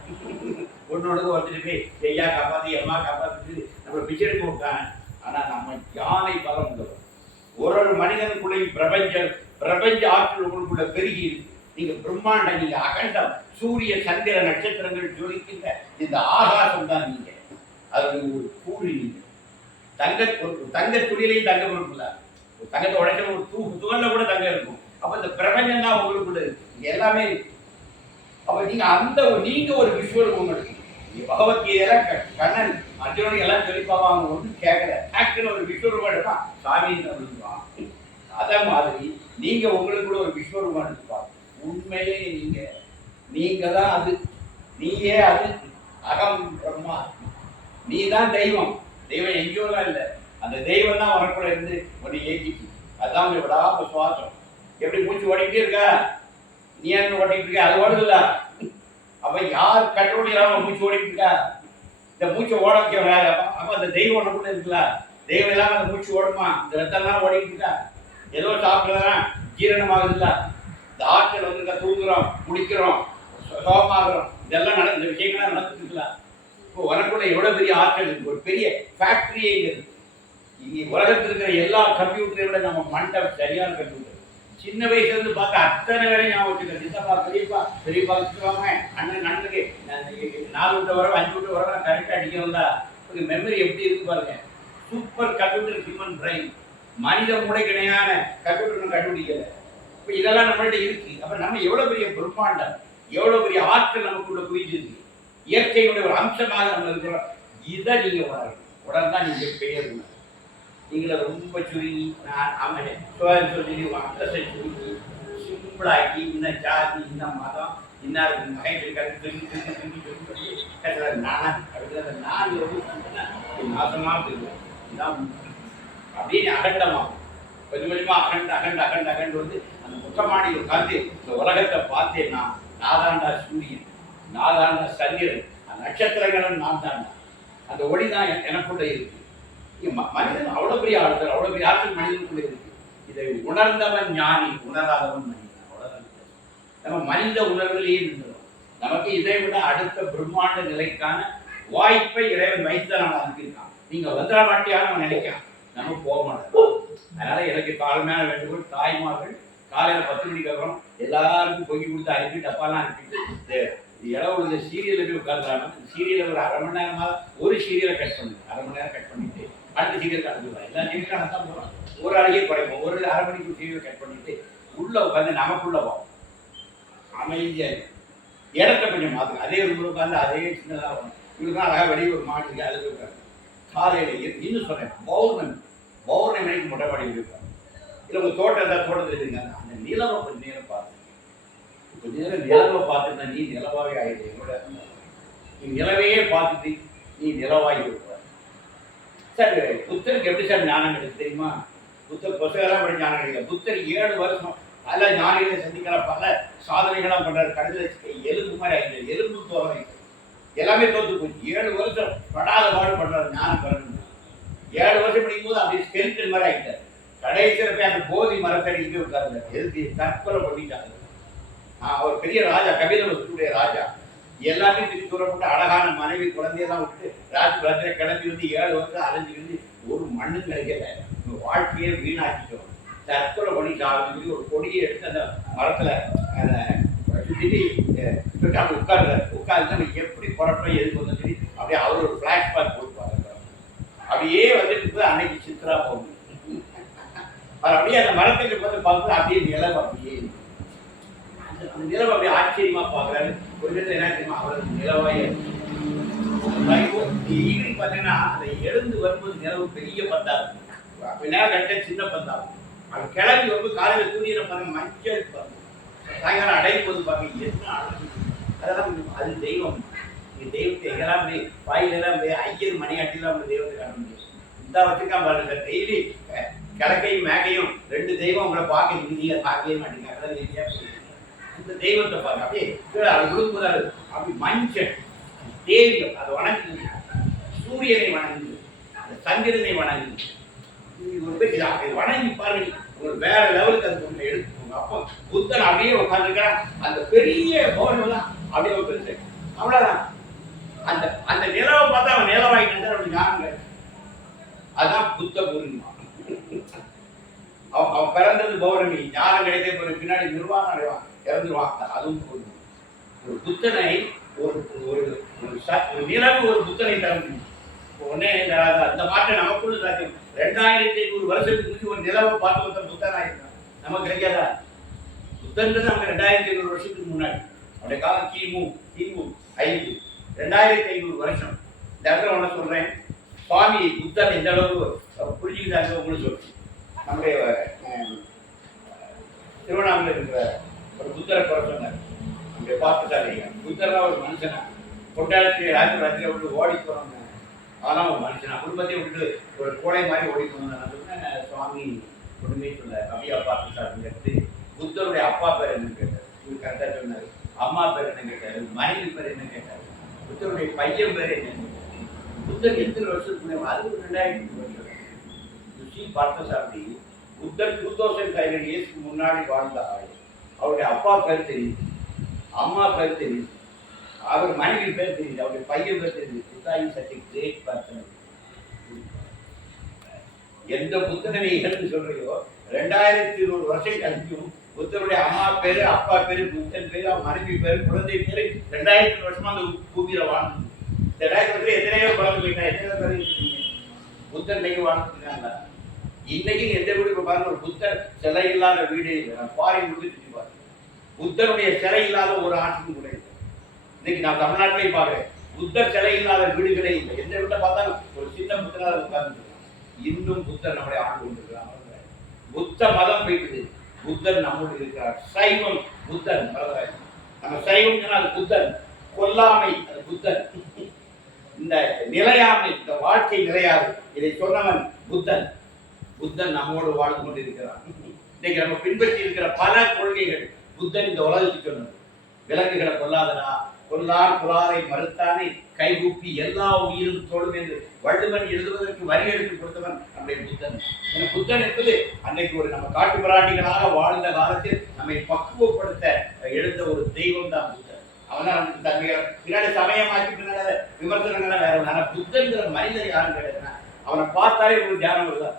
ஒன்னொன்று வந்துட்டு போய் ஐயா காப்பாற்றி அம்மா காப்பாற்றிட்டு நம்ம பிச்சை எடுக்க விட்டாங்க. ஆனா நம்ம யானை பலம் உள்ளவர். ஒரு மனிதனுக்குள்ளே பிரபஞ்ச ஆற்றல் உங்களுக்குள்ள பெருகி இருக்கு. நீங்க பிரம்மாண்ட, நீங்க அகண்டம், சூரிய சந்திர நட்சத்திரங்கள் ஜொலிக்கின்ற இந்த ஆகாசம் தான் நீங்க. அது ஒரு கூறி. நீங்க தங்க துளியிலையும் தங்கம் இருக்குல்ல, ஒரு தங்கத்தை உடைக்கிற ஒரு துகள்ல கூட தங்கம் இருக்கும். அப்ப இந்த பிரபஞ்சம் தான் உங்களுக்குள்ள இருக்கு, எல்லாமே இருக்கு. அப்ப நீங்க ஒரு விஸ்வரூபம் இருக்கு. பகவத்கீதையில கண்ணன் அர்ஜுனனுக்கு எல்லாம் சொல்லிப்பாவா, அவங்க ஒன்றும் கேட்கல, டக்குன்னு ஒரு விஸ்வரூபம் எடுப்பான், சாமின்னு சொல்லுவான். அதே மாதிரி நீங்க உங்களுக்குள்ள ஒரு விஸ்வரூபம் எடுத்துப்பா. உண்மையிலே நீங்க தான் அது, நீயே அது. அகம் பிரம்மா, நீ தான் தெய்வம். தெய்வம் எங்கேயோலாம் இல்லை, அந்த தெய்வம் தான் உனக்குள்ள இருந்து உன்னை ஏற்றிட்டு. அதுதான் விடாம சுவாசம். எப்படி மூச்சு ஓடிக்கிட்டே இருக்கா, நீ என்ன ஓட்டிட்டு இருக்க, அது ஓடுதுல்ல. அப்ப யார் கண்ட்ரோல் இல்லாம மூச்சு ஓடிட்டு இருக்கா, இந்த மூச்சை ஓட வைக்க வேற. அப்ப அந்த தெய்வம் உனக்குள்ள இருக்குல்ல, தெய்வம் இல்லாம அந்த மூச்சு ஓடுமா, இந்த ரத்தம்லாம் ஓடிட்டு இருக்கா. ஏதோ சாப்பிட்றதான் ஜீரணமாகுது இல்ல, இந்த ஆற்றல் வந்துருக்கா, தூங்குறோம், குடிக்கிறோம், சோகமாகிறோம், இதெல்லாம் இந்த விஷயங்கள்லாம் நடந்துட்டு இருக்கலாம். இப்போ உனக்குள்ள எவ்வளவு பெரிய ஆற்றல் இருக்கு, ஒரு பெரிய ஃபேக்டரியே இருக்கு. இங்கே உலகத்தில் இருக்கிற எல்லா கம்ப்யூட்டரை விட நம்ம மண்டபம் சரியான கம்ப்யூட்டர். சின்ன வயசுல இருந்து பார்த்தா அத்தனை வேலையும் ஞாபகம் வச்சுக்கிறேன். சித்தப்பா பெரியப்பா வச்சுக்குவாங்க, அண்ணனுக்கு 4 விட்ட வர 5 விட்ட வர கரெக்டாக அடிக்கிறதா. மெமரி எப்படி இருக்கு பாருங்க. Super computer human brain. மனித மூளைக்கு இணையான கம்ப்யூட்டர் கண்டுபிடிக்கல. இப்போ இதெல்லாம் நம்மள்ட்ட இருக்கு. அப்ப நம்ம எவ்வளவு பெரிய பிரம்மாண்டம், எவ்வளவு பெரிய ஆற்றல் நமக்குள்ள குவிஞ்சிருக்கு. இயற்கையுடைய ஒரு அம்சமாக நம்ம இருக்கிறோம். இதை நீங்க உணரணும். உடனே நீங்க பெயர் நீங்களை ரொம்ப சுருங்கி அவன் சொல்லி அட்ரஸை சுருங்கி சிம்பிளாக்கி இந்த ஜாதி, இந்த மதம், இன்னாருக்கு மகைகள் கருத்து நான் அப்படிங்கிற நான் நாசமா போயிடுவேன். இதுதான் அப்படின்னு அகண்டமாகும். கொஞ்சம் கொஞ்சமா அகண்டு வந்து அந்த முக்கமாடியை உட்காந்து இந்த உலகத்தை பார்த்தேன்னா, நாதாண்டா சூரியன், நாதாண்டா சந்திரன், அந்த நட்சத்திரங்களும் நான் தாண்டா. அந்த ஒளி தான் எனக்குள்ள இருக்கு. மனிதன் அவ்வளவு பெரிய ஆட்கள், அவ்வளவு பெரிய ஆட்கள் மனிதனுக்குள்ள இருக்கு. இதை உணர்ந்தவன் ஞானி, உணராதவன் மனிதன். அவ்வளவுதான். நம்ம மனித உணர்வுலேயே இருந்தோம். நமக்கு இதை விட அடுத்த பிரம்மாண்ட நிலைக்கான வாய்ப்பை இறைவன் வைத்து நம்ம அனுப்பியிருக்கான். நீங்க வந்துட மாட்டியான்னு அவன் நினைக்கான், நம்ம போக மாட்டோம். அதனால எனக்கு தாழ்மையான வேண்டுகோள், தாய்மார்கள் காலையில 10 மணிக்கு அப்புறம் எல்லாருக்கும் பொங்கி கொடுத்து அனுப்பி டப்பாலாம் அனுப்பிட்டு இளவு சீரியலை போய் உட்காந்துறாங்க. சீரியலை ஒரு 1/2 மணி நேரமாக ஒரு சீரியலை கட் பண்ணுது, 1/2 மணி நேரம் கட் பண்ணிட்டு அடுத்த சீரியல் கலந்துடுவாங்க. எல்லா சீரியலும் நடத்தான் போகிறோம். ஒரு அழகே குறைப்போம். ஒரு 1/2 மணிக்கு சீரியலை கட் பண்ணிட்டு உள்ள உட்காந்து நமக்குள்ள போவோம். அமைதியாக இடத்த கொஞ்சம் மாற்றுங்க. அதே ரூமில் உட்காந்து அதே சின்னதாக வரும். இவங்களுக்கு அழகாக வெளியே ஒரு மாட்டுக்கு அதுக்கு உட்காந்து காலையில் இன்னும் சொன்னேன், பௌர்ணமிக்கு மொட்டை மாடி இருப்பாங்க. இல்லை உங்கள் தோட்டத்தில் இருக்காங்க. அந்த நிலவை கொஞ்சம் நேரம் பார்த்து, கொஞ்ச நேரம் நிலவை பார்த்துருந்தா நீ நிலவாவே ஆகிடுது. என்னோட நீ நிலவையே பார்த்துட்டு நீ நிலவாகி இருப்பார். சார் புத்தருக்கு எப்படி சார் ஞானம் கிடையாது தெரியுமா? புத்தர் புத்தகெல்லாம் படி ஞானம் கிடைக்கல. புத்தர் 7 வருஷம் பல ஞானிகளை சந்திக்கிற பல சாதனைகளாம் பண்றாரு. கடைசியில் எலும்பு மாதிரி ஆகிடுது, எலும்பு தோலை எல்லாமே தோத்து போச்சு. 7 வருஷம் படாத பாடு பண்றாரு ஞானம் பெறணும். 7 வருஷம் படிக்கும் போது அப்படி ஸ்கெலிட்டன் மாதிரி ஆகிட்டார். கடைசியில் போய் அந்த போதி மரத்தடிக்கு போய் உட்கார்ந்தார். எதுக்கு? தற்கொலை பண்ணிட்டாங்க. அவர் பெரிய ராஜா, கபிலவஸ்துடைய ராஜா. எல்லாத்தையும் திருப்பி தூரப்பட்டு அழகான மனைவி குழந்தையெல்லாம் விட்டு ராஜ்புரத்தில் கிளம்பி வந்து 7 வருஷம் அலைஞ்சு வந்து ஒரு மண்ணு கிடைக்கல. வாழ்க்கையை வீணாக்கிட்டோம். தற்கொலை பண்ணிட்டு ஒரு கொடியை எடுத்து அந்த மரத்தில் அதை சொல்லி அப்படி உட்கார்ந்து நம்ம எப்படி புறப்போம் எதுக்கு வந்து சொல்லி அப்படியே அவர் ஒரு ஃபிளாஷ்பேக் கொடுப்பாங்க. அப்படியே வந்துட்டு அன்னைக்கு சித்ரா போகும் அப்படியே அந்த மரத்துக்கு வந்து பார்த்து அப்படியே நிலவு அப்படியே அந்த நிலவு அப்படியே ஆச்சரியமா பார்க்குறாரு. ஒரு விதத்தில் என்ன தெரியுமா, அவரது நிலவாய ஈவினிங் பார்த்தீங்கன்னா அந்த எழுந்து வரும்போது நிலவு பெரிய பந்தாகும், நேரம் கட்ட சின்ன பந்தாகும். அது கிளம்பி வந்து காலையில் சூரியனை பாருங்க மஞ்சள் பாருங்க, சாயங்காலம் அடையும் போது பாருங்க என்ன அழகு. அதெல்லாம் அது தெய்வம். நீங்க தெய்வத்தை எங்கெல்லாம் போய் வாயிலெல்லாம் போய் ஐயர் மணியாட்டிலாம் அவங்க தெய்வத்தை காண முடியும். இந்த வச்சுக்கா பாருங்க, டெய்லி கிழக்கையும் மேக்கையும் 2 தெய்வம் உங்களை பார்க்க நீங்க பார்க்கவே மாட்டீங்க. அதெல்லாம் இந்த தெய்வத்தை பாருங்க அப்படியே அது கொடுக்குறாரு. அப்படி மஞ்சள் தேவி அதை வணங்குது, சூரியனை வணங்குது, அந்த சந்திரனை வணங்குது. வணங்கி பாருங்க உங்களுக்கு வேற லெவலுக்கு அது உங்களை எடுத்துக்கோங்க. அப்போ புத்தன் அப்படியே உட்காந்துருக்கா அந்த பெரிய பௌர்ணம் அப்படியே பெருசு அவ்வளவுதான். அந்த அந்த நிலவை பார்த்தா அவன் நிலவாயிட்டு அப்படி ஞாபகம். அதுதான் புத்த பூர்ணிமா. அவன் பிறந்தது பௌர்ணமி, ஞானம் கிடைக்க பின்னாடி நிர்வாகம் அடைவான், இறந்துருவான். அதுவும் ஒரு புத்தனை ஒரு நிலவு ஒரு புத்தனை தர முடியும், ஒன்னே தராது. அந்த மாற்றம் நமக்குள்ள சாத்தியம். 2500 வருஷத்துக்கு முன்னாடி ஒரு நிலவை பார்த்து ஒருத்தர் புத்தன் ஆயிருக்கான், நமக்கு கிடைக்காதா? புத்தன்றது நமக்கு 2500 வருஷத்துக்கு முன்னாடி. அவருடைய காலம் கிமு 5 2500 வருஷம். இந்த இடத்துல ஒன்று சொல்றேன், சுவாமி புத்தன் எந்த அளவுக்கு புரிஞ்சுக்கிட்டாங்க உங்களுக்கு சொல்றேன். நம்முடைய திருவண்ணாமலை இருக்கிற ஒரு புத்தரை குறை சொன்னார். நம்முடைய பார்த்துட்டாரு புத்தர்லாம் ஒரு மனுஷனா, கொண்டாடி ராஜராஜில் விட்டு ஓடி போறாங்க. அதெல்லாம் ஒரு மனுஷனா, குடும்பத்தை விட்டு ஒரு கோடை மாதிரி ஓடி போனாங்க. சுவாமி ஒண்ணுமே சொல்ல அப்படியே பார்த்துட்டாரு. புத்தருடைய அப்பா பேர் என்னன்னு கேட்டார், இவர் கரெக்டாக சொன்னார். அம்மா பேர் என்ன கேட்டாரு, மனைவி பேர் என்ன கேட்டாரு, புத்தருடைய பையன் பேர் என்ன. புத்தர் எத்தனை வருஷத்துக்கு அது 2000 வருஷம். பார்த்தசாரதி புத்தர் 2500 இயர்ஸ்க்கு முன்னாடி வாழ்ந்த ஆள். அவருடைய அப்பா பேர் தெரியுது, அம்மா பேர் தெரியுது, அவர் மனைவி பேர் தெரியுது, அவருடைய பையன் பேர் தெரியுது. Great person. எந்த புத்தனை இகழ்ந்து சொல்றையோ 2200 வருஷம் கழிக்கும் புத்தருடைய அம்மா பேரு, அப்பா பேரு, புத்தன் பேரு, அவன் மனைவி பேரு, குழந்தை பேரு 2000 வருஷமா அந்த பூமியில வாழ்ந்து. 2000 வருஷம் எத்தனையோ குழந்தை போயிட்டா, எத்தனை பேர் புத்தன் இன்னைக்கு வாழ்ந்துருக்காங்களா? இன்னைக்கு எந்த வீடு இப்ப பாருங்க, ஒரு புத்தர் சிலை இல்லாத வீடே இல்லை. நான் ஃபாரின் வீடு சுற்றி பாருங்க, புத்தருடைய சிலை இல்லாத ஒரு ஆட்சியும் கூட இல்லை. இன்னைக்கு நான் தமிழ்நாட்டிலேயே பாக்குறேன், புத்தர் சிலை இல்லாத வீடுகளே இல்லை. எந்த வீட்டை பார்த்தாலும் ஒரு சின்ன புத்தராக உட்கார்ந்து. இன்னும் புத்தர் நம்மளை ஆண்டு கொண்டிருக்கிறார். புத்த மதம் போயிட்டு புத்தர் நம்மோடு இருக்கிறார். சைவம் புத்தன், நம்ம சைவம் அது புத்தன், கொல்லாமை அது புத்தன், இந்த நிலையாமை, இந்த வாழ்க்கை நிலையாது, இதை சொன்னவன் புத்தன். புத்தன் நம்மோடு வாழ்ந்து கொண்டிருக்கிறார். இன்னைக்கு நம்ம பின்பற்றி இருக்கிற பல கொள்கைகள் புத்தன் இந்த உலகத்துக்கு சொன்னது. விலங்குகளை கொல்லாதடா, கொல்லார் குலாரை மறுத்தானே கைகூப்பி எல்லா உயிரும் தொடும் என்று வள்ளுவன் எழுதுவதற்கு வரி எடுத்து கொடுத்தவன் நம்முடைய புத்தன். புத்தன் என்பது அன்னைக்கு ஒரு நம்ம காட்டு பிராணிகளாக வாழ்ந்த காலத்தில் நம்மை பக்குவப்படுத்த எழுந்த ஒரு தெய்வம் தான் புத்தன். அவன் நமக்கு தன்மையாக பின்னாடி சமயமாக்கி பின்னாடி விமர்சனங்கள்லாம் வேற. ஆனால் புத்தன்கிற மனிதர் யாரும் கிடையாதுன்னா அவனை பார்த்தாலே ஒரு தியானம் வருதா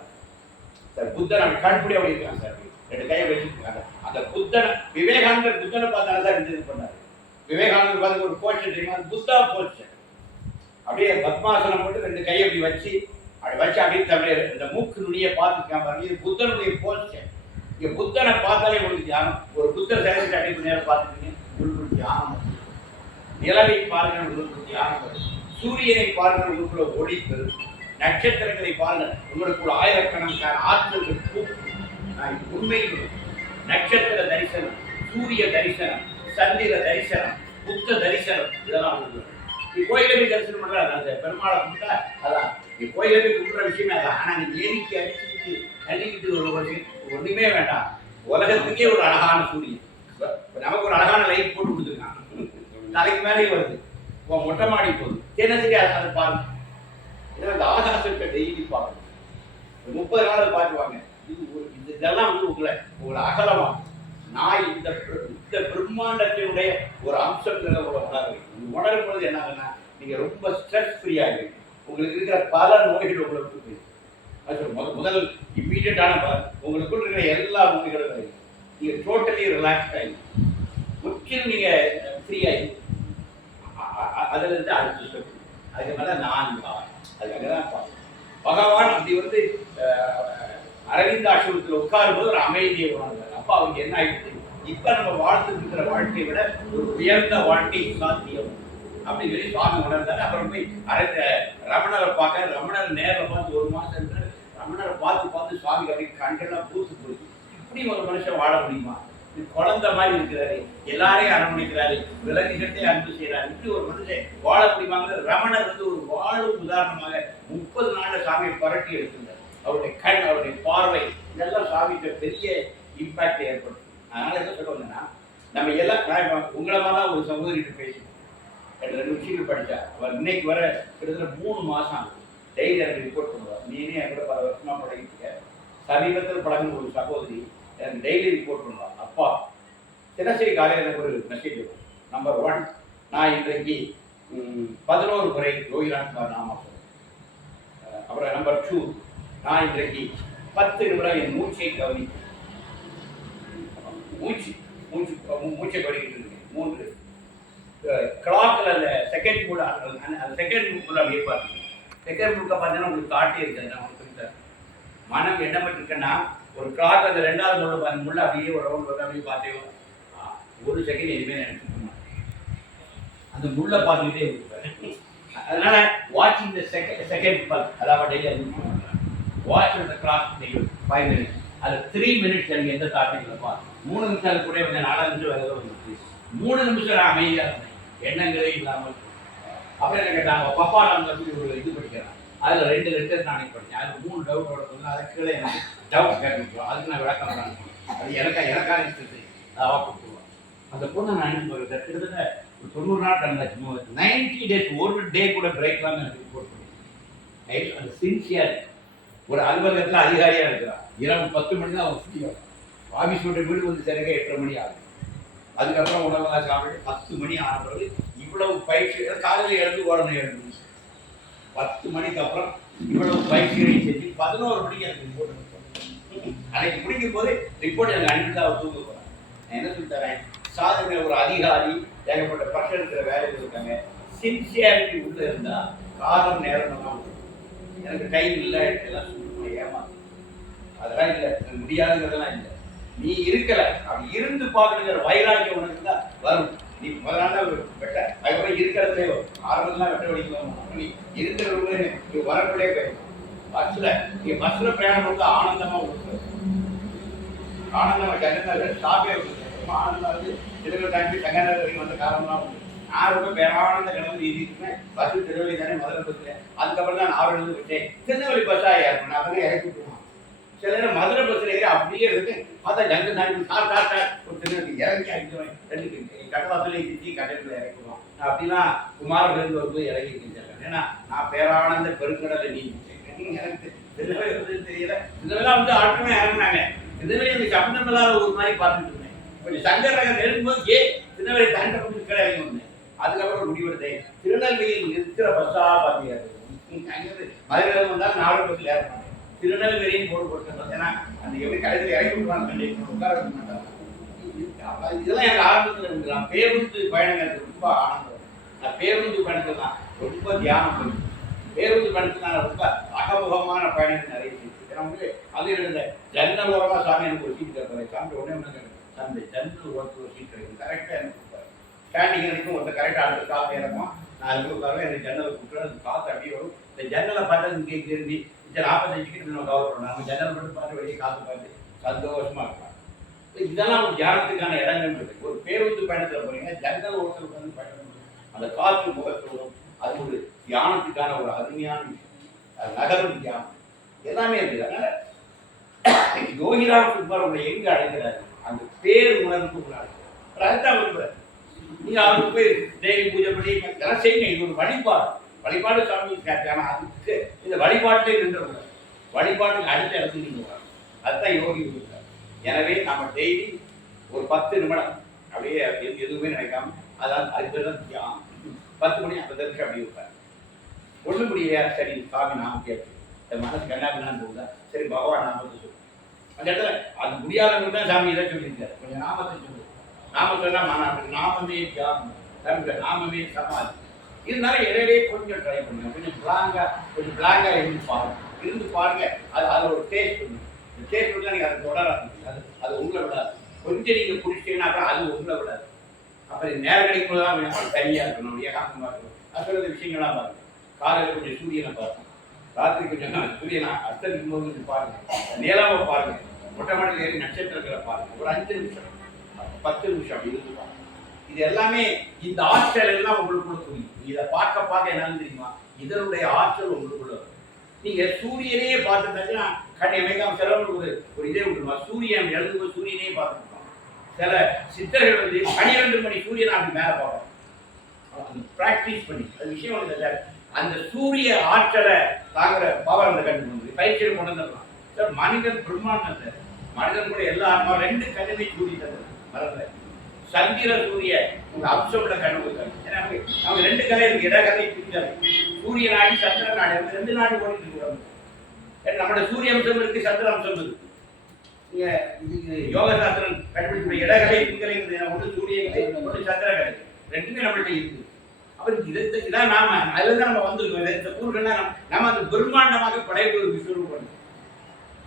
சார். புத்தன் அவன் கண்படி அப்படி இருக்கான் சார், 2 கையை வச்சுருக்காங்க. அந்த புத்தனை விவேகானந்தர் புத்தனை பார்த்தாலும் சார் இது பண்ணாரு. விவேகானந்தர் பார்த்து ஒரு போஸ்டர் தெரியுமா, புத்தா போஸ்டர். அப்படியே பத்மாசனம் போட்டு 2 கையை அப்படி வச்சு அப்படியே தமிழர் இந்த மூக்கு நுனியை பார்த்துருக்கான் பாருங்க. இது புத்தனுடைய போஸ்டர். இங்க புத்தனை பார்த்தாலே உங்களுக்கு தியானம். ஒரு புத்தர் சேலத்தை அடிப்பு நேரம் பார்த்துட்டீங்க, உங்களுக்கு தியானம். நிலவை பாருங்கள், உங்களுக்கு தியானம் வரும். சூரியனை பாருங்கள், உங்களுக்குள்ள ஒளி பெறும். நட்சத்திரங்களை பாருங்கள், உங்களுக்குள்ள ஆயிரக்கணக்கான ஆற்றல்கள் கூட்டும். உண்மை நட்சத்திர தரிசனம், சூரிய தரிசனம், சந்திர தரிசனம், புத்த தரிசனம், இதெல்லாம் உங்களுக்கு கோயிலை போய் தரிசனம் பண்றாரு. பெருமாளை கும்பிட்டா அதான் கோயிலை போய் கும்பிட்ற விஷயமே அதான். ஆனா நீங்க ஏறிக்கு அடிச்சுக்கிட்டு தள்ளிக்கிட்டு ஒரு ஒண்ணுமே வேண்டாம். உலகத்துக்கே ஒரு அழகான சூரியன், நமக்கு ஒரு அழகான லைட் போட்டு கொடுத்துருக்கான். தலைக்கு மேலே வருது, மொட்டை மாடி போகுது, தினசரி அதை பாருங்க. இந்த ஆகாசத்தை டெய்லி பார்க்கணும். 30 நாள் பார்த்துவாங்க. இதெல்லாம் வந்து உங்களை அகலமா நான் இந்த பிரம்மாண்டத்தினுடைய ஒரு அம்சங்களை உணரும் பொழுது என்ன ஆகுன்னா நீங்க ரொம்ப ஸ்ட்ரெஸ் ஃப்ரீயாக உங்களுக்கு இருக்கிற பல நோய்கள் உங்களுக்கு போயிடும். முதல் இம்மீடியட்டான பலன் உங்களுக்குள்ள இருக்கிற எல்லா நோய்களும் நீங்க டோட்டலி ரிலாக்ஸ்ட் ஆகி முற்றிலும் நீங்க ஃப்ரீ ஆகி அதுல இருந்து அடுத்த ஸ்டெப். அதுக்கு மேல நான் அதுக்காக தான் பகவான் அப்படி வந்து அரவிந்த் ஆசிரமத்தில் உட்காரும்போது ஒரு அமைதியை உணர்ந்தார். அப்ப அவங்க என்ன ஆயிடுச்சு, இப்ப நம்ம வாழ்ந்துட்டு இருக்கிற வாழ்க்கையை விட ஒரு உயர்ந்த வாழ்க்கை சாத்தியம் அப்படின்னு சொல்லி சுவாமி உணர்ந்தாரு. அப்புறம் போய் ரமணரை பார்க்க, ரமணர் நேரில் பார்த்து 1 மாசம் இருந்தாரு. ரமணரை பார்த்து சுவாமி அப்படி கண்கள்லாம் பூத்து போச்சு. இப்படி ஒரு மனுஷன் வாழ முடியுமா, குழந்தை மாதிரி இருக்கிறாரு, எல்லாரையும் அரவணைக்கிறாரு, விலங்குகிட்டே அன்பு செய்யறாரு, இப்படி ஒரு மனுஷன் வாழ முடியுமாங்க. ரமணர் வந்து ஒரு வாழும் உதாரணமாக 30 நாள்ல சாமியை புரட்டி எடுத்திருந்தார். அவருடைய கண், அவருடைய பார்வை, இதெல்லாம் சாமிக்கு பெரிய இம்பாக்ட் ஏற்படும். அதனால என்ன சொல்ல வந்தேன்னா, நம்ம எல்லாம் உங்களை மாதிரி ஒரு சகோதரிட்டு பேசணும். 2 விஷயங்கள் படித்தா அவர் இன்னைக்கு வர கிட்டத்தட்ட 3 மாதம் டெய்லி எனக்கு ரிப்போர்ட் பண்ணுவார். நீனே என் கூட பல வருஷமாக பழகிட்டு சமீபத்தில் பழகின ஒரு சகோதரி எனக்கு டெய்லி ரிப்போர்ட் பண்ணுவார். அப்பா தினசரி காலையில் எனக்கு ஒரு மெசேஜ் வரும். நம்பர் 1, நான் இன்றைக்கு 11 முறை யோகிராம் நாம சொல்றேன். அப்புறம் நம்பர் 2, நான் இன்றைக்கு 10 நிமிடம் என் மூச்சை கவனிக்கிறேன். மூச்சை கவனிக்கிட்டு இருக்கேன். 3, கிளாக்கில் அந்த செகண்ட் மூல அந்த செகண்ட் மூல அப்படியே பார்த்துக்கணும். செகண்ட் மூக்க பார்த்தீங்கன்னா உங்களுக்கு காட்டே இருக்காது. நான் உங்களுக்கு மனம் என்ன பண்ணிருக்கேன்னா, ஒரு கிளாக் அந்த 2வது மூல அந்த முள்ள அப்படியே ஒரு ரவுண்ட் வந்து அப்படியே பார்த்தேன். 1 செகண்ட் எதுவுமே நினைச்சுக்கணும், அந்த முள்ள பார்த்துக்கிட்டே இருப்பாரு. அதனால வாட்சிங் த செகண்ட் பல்ஸ், அதாவது டெய்லி வாட்ச் அந்த கிளாக் 5 மினிட்ஸ், அது 3 மினிட்ஸ் எனக்கு எந்த தாட்டும் இல்லைப்பா. 3 நிமிஷம் அது கூட வந்து 4 நிமிஷம் வேலை வந்துச்சு. 3 நிமிஷம் நான் அமைதியாக இருந்தேன், எண்ணங்களே இல்லாமல். அப்புறம் என்ன கேட்டாங்க, பப்பா நான் சொல்லி ஒரு இது படிக்கிறேன், அதில் 2 லெட்டர் நானே படித்தேன். அது 3 டவுட் வளர்ந்து அதை கீழே எனக்கு டவுட் கேட்க, அதுக்கு நான் விளக்கம் அனுப்பணும். அது எனக்காக இருந்தது. அதை கூப்பிடுவோம். அந்த பொண்ணை நான் அனுப்பி கிட்டத்தட்ட ஒரு 90 நாள் கண்டாச்சு. 90 டேஸ் ஒரு டே கூட பிரேக் தான் எனக்கு ரிப்போர்ட் பண்ணி. அது சின்சியர். ஒரு அலுவலகத்தில் அதிகாரியாக இருக்கிறான். இரவு 10 மணி தான் அவன் ஃப்ரீ ஆகும். ஆஃபீஸ் விட்டு வீடு வந்து சரியாக 8:30 மணி ஆகும். அதுக்கப்புறம் உணவெல்லாம் சாப்பிட்டு 10 மணி ஆன பிறகு இவ்வளவு பயிற்சி, காலையில் எழுந்து ஓடணும் 7 மணி, 10 மணிக்கு அப்புறம் இவ்வளவு பயிற்சிகளை செஞ்சு 11 மணிக்கு எனக்கு ரிப்போர்ட் அனுப்பணும். அன்னைக்கு முடிக்கும் போது ரிப்போர்ட் எனக்கு அனுப்பிட்டு அவர் தூங்க போகிறேன். நான் என்ன சொல்லி தரேன், சாதனை ஒரு அதிகாரி, ஏகப்பட்ட பிரஷர் இருக்கிற வேலைகள் இருக்காங்க, சின்சியாரிட்டி உள்ள இருந்தால் காலம் நேரம் தான். எனக்கு டைம் இல்லை எல்லாம் சொல்லணும், ஏமாத்து அதெல்லாம் இல்லை, முடியாதுங்கிறதெல்லாம் இல்லை. நீ இருக்கல, அப்படி இருந்து பார்க்கணுங்கிற வைராக்கியம் உனக்கு தான் வரும். நீ முதல்ல வெட்ட, அதுக்கப்புறம் இருக்கிறதே ஆரம்பத்துலாம் வெட்ட வடிக்கலாம். நீ இருக்கிறவங்க நீ வரக்குள்ளே போயிடும். நீ பஸ்ல பிரயாணம் வந்து ஆனந்தமா கொடுக்குறது, ஆனந்தமா ஜனங்கள் ஸ்டாப்பே ரொம்ப ஆனந்தமா இருக்கு. திருவிழா தாண்டி சங்கநகர் வரைக்கும் வந்த காலம்லாம் உண்டு. நான் ரொம்ப பேரானந்த கிளம்பி எழுதிட்டுருக்கேன். பஸ் திருவள்ளி தானே முதல்ல பஸ்ல, அதுக்கப்புறம் தான் நான் எழுந்து விட்டேன். திருநெல்வேலி பஸ்ஸா ஏறணும், அதெல்லாம் இறக்கி விட்டுருவான். சில நேரம் மதுரை பஸ்ல ஏறி அப்படியே இருக்கு, பார்த்தா ஜங்கு நாளைக்கு சாப்பிட்டா ஒரு திருநெல்வேலி இறங்கி அடிச்சுவேன். 2 கட்டவாசலே திட்டி கட்டத்தில் இறக்குவோம். அப்படிலாம் குமாரபேருந்து வரும்போது இறங்கி இருக்கின்றேன். ஏன்னா நான் பேரானந்த பெருங்கடலை நீ எனக்கு திருநெல்வேலி வந்து தெரியல. இதெல்லாம் வந்து ஆட்டமே இறங்கினாங்க. திருநெல்வேலி சம்பந்தம் இல்லாத ஒரு மாதிரி பார்த்துட்டு இருந்தேன். கொஞ்சம் சங்கர் நகர் நெருங்கும்போது திருநெல்வேலி தாண்ட வந்து கீழே இறங்கி வந்தேன். அதுக்கப்புறம் முடிவெடுத்தேன், திருநெல்வேலியில் இருக்கிற பஸ்ஸா பார்த்தீங்க. மதுரை வந்தால் 4 பஸ்ஸில் ஏறணும். திருநெல்வேலியும் போட்டு கொடுத்துருந்தோம். ஏன்னா அந்த எப்படி கடைசியில் இறக்கி விட்டுவாங்க, உட்கார வைக்க மாட்டாங்க. இதெல்லாம் எனக்கு ஆரம்பத்தில் இருக்கு. நான் பேருந்து பயணங்கள் ரொம்ப ஆனந்தம். நான் பேருந்து பயணத்தில் தான் ரொம்ப தியானம் பண்ணி, பேருந்து பயணத்தில் நான் ரொம்ப அகமுகமான பயணங்கள் நிறைய செஞ்சு. அது எனக்கு ஜன்னல் ஓரமாக சாமி எனக்கு ஒரு சீட் கேட்பாரு. சாமி உடனே அந்த ஜன்னல் ஓரத்தில் ஒரு சீட் கிடைக்கும், கரெக்டாக எனக்கு கொடுப்பாரு. ஸ்டாண்டிங் வரைக்கும் ஒருத்தர் கரெக்டாக அடுத்த காற்று இறக்கும். நான் அதுக்கு உட்காருவேன், எனக்கு ஜன்னலை கூப்பிட்டு அந்த காற்று அப்படியே வரும். இந்த ஜன்னலை பார்த்தா இங்கே திரும்பி 45 டிக்கெட் நம்ம கவர் பண்ணணும். நம்ம ஜன்னல் மட்டும் பார்த்து வெளியே காற்று பார்த்து சந்தோஷமாக இருக்கலாம். இதெல்லாம் ஒரு தியானத்துக்கான இடங்கள் இருக்கு. ஒரு பேருந்து பயணத்தில் போறீங்க, ஜன்னல் ஓரத்தில் வந்து பயணம், அந்த காற்று முகத்தோடும், அது ஒரு தியானத்துக்கான ஒரு அருமையான விஷயம். அது நகரும் தியானம் எல்லாமே இருக்குது. அதனால யோகிராம் சுப்பரமணிய எங்க அழைக்கிறாரு, அந்த பேர் உணர்வுக்கு உள்ள அழைக்கிறார். அதுதான் விரும்புறாரு. நீங்க அவருக்கு போய் டெய்லி பூஜை பண்ணி இதெல்லாம் செய்யுங்க. இது ஒரு வழிபாடு. வழிபாடு சாமி கேட்டானா அதுக்கு இந்த வழிபாட்டிலே நின்றக்கூடாது. வழிபாட்டுக்கு அடுத்த இடத்துக்கு நீங்க வரணும். அதுதான் யோகி கொடுக்குறாரு. எனவே நம்ம டெய்லி ஒரு 10 நிமிடம் அப்படியே எதுவுமே நினைக்காம, அதாவது அதுக்கு தான் தியானம். 10 மணி 50 நிமிஷம் அப்படியே இருப்பார். ஒன்றும் முடியலையா, சரி சாமி நாம கேட்போம். என் மனசு கண்ணாபின்னான்னு போகுதா, சரி பகவான் நாமத்தை சொல்லுவோம். அந்த இடத்துல அது முடியாதவங்க தான் சாமி இதை சொல்லியிருக்காரு, கொஞ்சம் நாமத்தை சொல்லுவோம். நாம சொன்னா மாநாடு நாமமே தியாகம், தமிழ் நாமமே சமாதி. இருந்தாலும் இடையிலேயே கொஞ்சம் ட்ரை பண்ணுங்க, கொஞ்சம் பிளாங்கா இருந்து பாருங்க. அது ஒரு டேஸ்ட் பண்ணுங்க. இந்த டேஸ்ட் வந்து நீங்க அதை தொடர அது உங்களை விடாது. கொஞ்சம் நீங்க பிடிச்சிங்கன்னா அப்புறம் அது உங்களை விடாது. அப்புறம் நேரம் கிடைக்கும் போது தான் தனியா இருக்கணும், ஏகாந்தமா இருக்கணும். அது விஷயங்கள்லாம் பாருங்க. காலையில் கொஞ்சம் சூரியனை பாருங்க, ராத்திரி கொஞ்சம் சூரியனை அஸ்தமிக்கும் போது கொஞ்சம் பாருங்க, நிலாவை பாருங்க, மொட்டை மாடியில் ஏறி நட்சத்திரங்களை பாருங்க. ஒரு 5 நிமிஷம் 10 நிமிஷம் அப்படி இருந்து பாருங்க. இது எல்லாமே இந்த ஆற்றல் எல்லாம் உங்களுக்குள்ள புரியும். இதை பார்க்க என்னன்னு தெரியுமா, இதனுடைய ஆற்றல் உங்களுக்குள்ள வரும். நீங்க சூரியனையே பார்த்துட்டாச்சுன்னா கண்ணியமைக்காம சிலவங்களுக்கு ஒரு இதே விட்டுருமா, சூரியன் எழுதும்போது சூரியனையே பார்த்துருக்கோம். சில சித்தர்கள் வந்து 12 மணி சூரியனை அப்படி மேலே பார்ப்போம். பிராக்டிஸ் பண்ணி அது விஷயம் ஒன்று. அந்த சூரிய ஆற்றலை தாங்குற பவர் அந்த கண்டு வந்து பயிற்சியில் கொண்டு வந்துடலாம் சார். மனிதன் பிரம்மாண்டம் சார். மனிதன் கூட எல்லா 2 கண்ணுமே சூரிய தருது மறந்த சந்திர சூரிய உங்க அம்சோட கண்ணு. ஏன்னா அவங்க 2 கலை இருக்கு, இடகலை பிரிஞ்சாரு. சூரிய நாடி சந்திர நாடி, அவங்க 2 நாடு ஓடிட்டு இருக்கிறாங்க. நம்மளோட சூரிய அம்சம் இருக்கு, சந்திர அம்சம் இருக்கு. நீங்க இதுக்கு யோக சாஸ்திரம் கண்டுபிடிக்கிற இடகலை பிரிகலை ஒன்று சூரிய கலை, ஒன்று சந்திர கலை, 2மே நம்மள்ட்ட இருக்கு. அப்புறம் இதான் நாம அதுல தான் நம்ம வந்திருக்கோம். இந்த கூறுகள்லாம் நம்ம அந்த பிரம்மாண்டமாக படைப்பு விஸ்வரூபம் பண்ணணும்.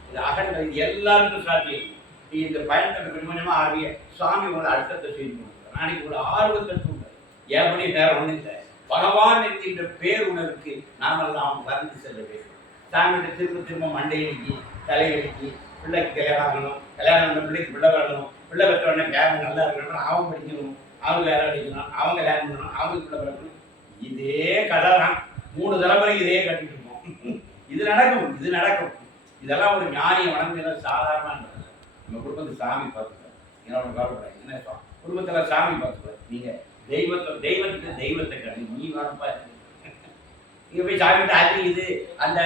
இது அகண்ட, இது எல்லாருக்கும் சாத்தியம். நீ இந்த பயணத்தை கொஞ்சம் கொஞ்சமா ஆர்விய சுவாமி உங்களை அடுத்தத்தை செய்து கொடுக்குறேன். நாளைக்கு ஒரு ஆர்வத்தை தூண்டு. எப்படி நேரம் ஒண்ணு இல்லை, பகவான் என்கின்ற பேர் உணர்வுக்கு நாமெல்லாம் வறந்து செல்ல வேண்டும். சாமிகிட்ட திரும்ப மண்டையடிக்கு தலையடிக்கு பிள்ளைக்கு கல்யாணம் ஆகணும், கல்யாணம் ஆன பிள்ளைக்கு பிள்ளை வரணும், பிள்ளை பெற்ற உடனே பேரன் நல்லா இருக்கணும், அவன் படிக்கணும், அவங்க வேலை அடிக்கணும், அவங்க கல்யாணம் பண்ணணும், அவங்களுக்கு பிள்ளை பிறக்கணும். இதே கதை தான் 3 தலைமுறை இதே கட்டிட்டு இருக்கோம். இது நடக்கும். இதெல்லாம் ஒரு ஞானியை வணங்குறது சாதாரண. நம்ம குடும்பத்தை சாமி பார்த்துக்கலாம், என்னோட கவலைப்படாது. என்ன குடும்பத்தில் சாமி பார்த்துக்கலாம். நீங்க தெய்வத்தை கண்டு நீ வரப்பா நீங்க போய் சாமிகிட்ட ஆத்திக்குது அந்த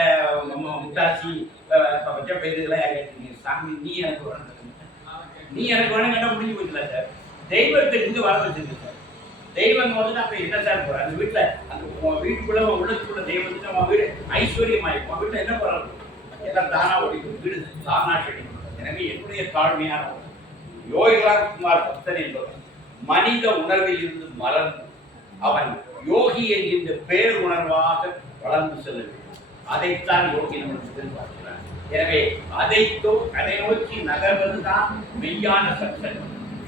முட்டாசி பச்சை பயிர்கள்லாம் கேட்டீங்க. சாமி நீ எனக்கு வேணும் கேட்டால் முடிஞ்சு போச்சுல சார். தெய்வத்தை இங்கே வர வச்சிருக்கு சார். தெய்வம் வந்து அப்போ என்ன சார் போகிறோம் அந்த வீட்டில், அந்த வீட்டுக்குள்ள உள்ளத்துக்குள்ள தெய்வத்துக்கு அவன் வீடு ஐஸ்வர்யமாயிருக்கும். அவன் வீட்டில் என்ன போகிறாங்க எல்லாம் தானா ஓடிக்கும், வீடு தானா செடிக்கும். எனவே என்னுடைய தாழ்மையான யோகிராம் குமார் பக்தன் என்பவன் மனித உணர்வில் இருந்து மலர்ந்து அவன் யோகி என்கின்ற பேர் உணர்வாக வளர்ந்து செல்ல வேண்டும். அதைத்தான் யோகி நமக்கு எதிர்பார்க்கிறார். எனவே அதை நோக்கி நகர்வதுதான் மெய்யான சக்சன்.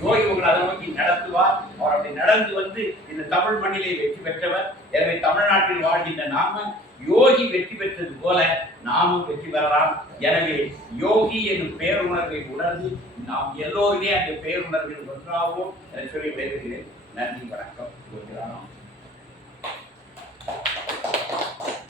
யோகி உங்களை அதை நோக்கி நடத்துவார். அவர் அப்படி நடந்து வந்து இந்த தமிழ் மண்ணிலே வெற்றி பெற்றவர். எனவே தமிழ்நாட்டில் வாழ்கின்ற நாம யோகி வெற்றி பெற்றது போல நாமும் வெற்றி பெறலாம். எனவே யோகி என்னும் பேருணர்வை உணர்ந்து நாம் எல்லோருமே அந்த பேருணர்வில் ஒன்றாவோம் என சொல்லி விடைபெறுகிறேன். நன்றி, வணக்கம்.